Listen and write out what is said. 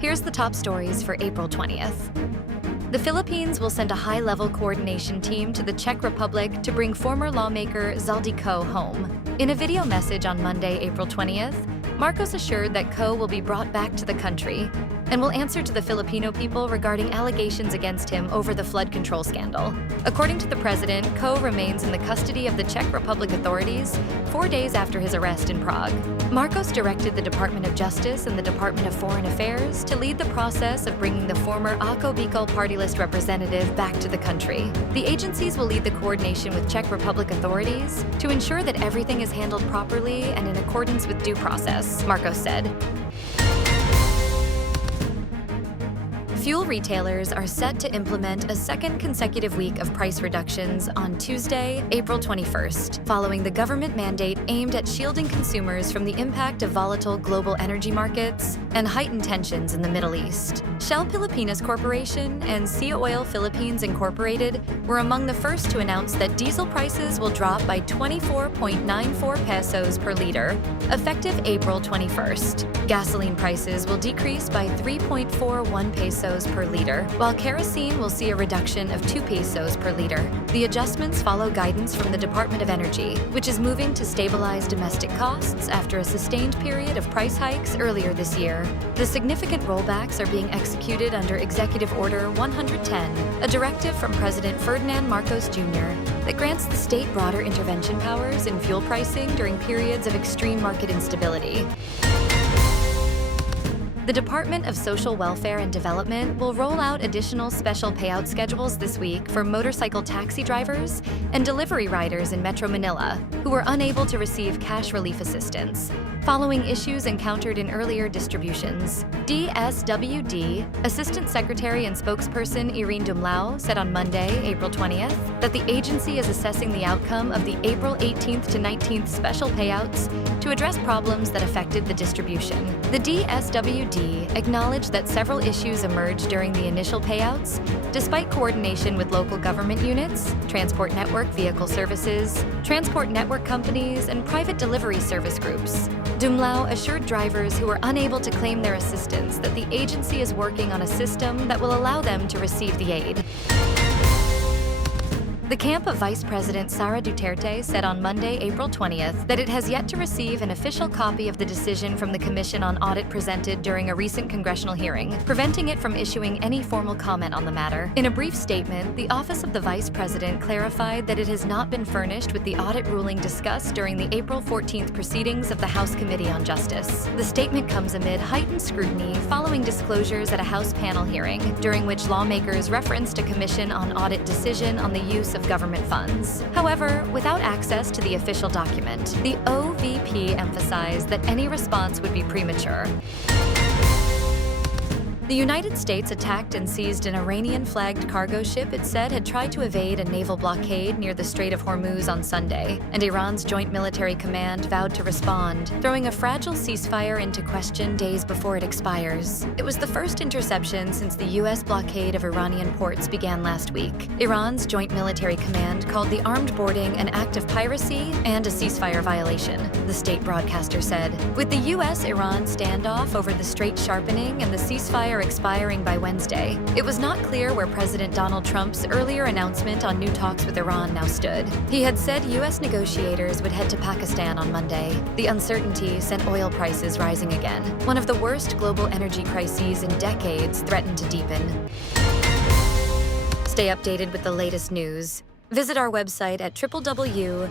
Here's the top stories for April 20th. The Philippines will send a high-level coordination team to the Czech Republic to bring former lawmaker Zaldy Co home. In a video message on Monday, April 20th, Marcos assured that Co will be brought back to the country and will answer to the Filipino people regarding allegations against him over the flood control scandal. According to the president, Co remains in the custody of the Czech Republic authorities 4 days after his arrest in Prague. Marcos directed the Department of Justice and the Department of Foreign Affairs to lead the process of bringing the former AKO Bicol party list representative back to the country. The agencies will lead the coordination with Czech Republic authorities to ensure that everything is handled properly and in accordance with due process, Marcos said. Fuel retailers are set to implement a second consecutive week of price reductions on Tuesday, April 21st, following the government mandate aimed at shielding consumers from the impact of volatile global energy markets and heightened tensions in the Middle East. Shell Pilipinas Corporation and Sea Oil Philippines Incorporated were among the first to announce that diesel prices will drop by 24.94 pesos per liter, effective April 21st. Gasoline prices will decrease by 3.41 pesos per liter, while kerosene will see a reduction of 2 pesos per liter. The adjustments follow guidance from the Department of Energy, which is moving to stabilize domestic costs after a sustained period of price hikes earlier this year. The significant rollbacks are being executed under Executive Order 110, a directive from President Ferdinand Marcos Jr. that grants the state broader intervention powers in fuel pricing during periods of extreme market instability. The Department of Social Welfare and Development will roll out additional special payout schedules this week for motorcycle taxi drivers and delivery riders in Metro Manila who were unable to receive cash relief assistance following issues encountered in earlier distributions. DSWD Assistant Secretary and spokesperson Irene said on Monday, April 20th, that the agency is assessing the outcome of the April 18th to 19th special payouts to address problems that affected the distribution. The DSWD acknowledged that several issues emerged during the initial payouts, despite coordination with local government units, transport network vehicle services, transport network companies, and private delivery service groups. Dumlao assured drivers who were unable to claim their assistance that the agency is working on a system that will allow them to receive the aid. The camp of Vice President Sara Duterte said on Monday, April 20th, that it has yet to receive an official copy of the decision from the Commission on Audit presented during a recent congressional hearing, preventing it from issuing any formal comment on the matter. In a brief statement, the Office of the Vice President clarified that it has not been furnished with the audit ruling discussed during the April 14th proceedings of the House Committee on Justice. The statement comes amid heightened scrutiny following disclosures at a House panel hearing, during which lawmakers referenced a Commission on Audit decision on the use of government funds. However, without access to the official document, the OVP emphasized that any response would be premature. The United States attacked and seized an Iranian-flagged cargo ship it said had tried to evade a naval blockade near the Strait of Hormuz on Sunday, and Iran's Joint Military Command vowed to respond, throwing a fragile ceasefire into question days before it expires. It was the first interception since the U.S. blockade of Iranian ports began last week. Iran's Joint Military Command called the armed boarding an act of piracy and a ceasefire violation, the state broadcaster said. With the U.S.-Iran standoff over the Strait sharpening and the ceasefire expiring by Wednesday, it was not clear where President Donald Trump's earlier announcement on new talks with Iran now stood. He had said U.S. negotiators would head to Pakistan on Monday. The uncertainty sent oil prices rising again. One of the worst global energy crises in decades threatened to deepen. Stay updated with the latest news. Visit our website at www.mb.com.ph.